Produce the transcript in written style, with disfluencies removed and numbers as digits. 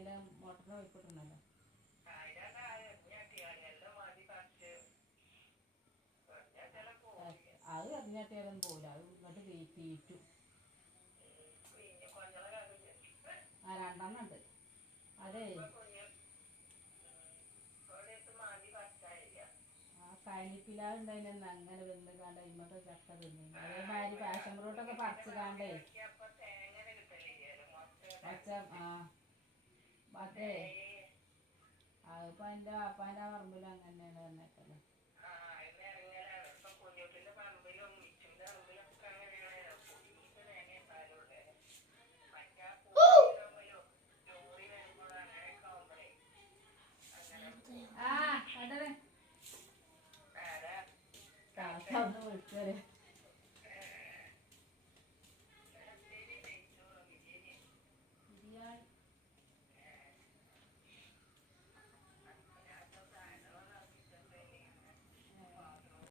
ഇതിലെ മോട്ടറിന് പോയിക്കൊണ്ടിരുന്നല്ലോ. അത് എറിഞ്ഞാട്ടിയാലൊന്നും പോകില്ല, അത് ഇങ്ങോട്ട് തീറ്റും. ആ 2 ഉണ്ട്. അതേ ആ കനിപ്പിലാവുണ്ടായിരുന്നു അങ്ങനെ വന്ന് കാണ്ട് ഇങ്ങോട്ട് ചക്ക തിന്നു. അതേമാതിരി പാഷൻ ഫ്രൂട്ടൊക്കെ പറിച്ച് കാണ്ടേ പച്ച മറ്റേ അതിപ്പോൾ എൻ്റെ വാപ്പാൻ്റെ പറമ്പിൽ അങ്ങനെയാണ് പറഞ്ഞേക്കല്ലേ. ആ കണ്ടേ താത്ത ഒന്ന് വിളിച്ചേ.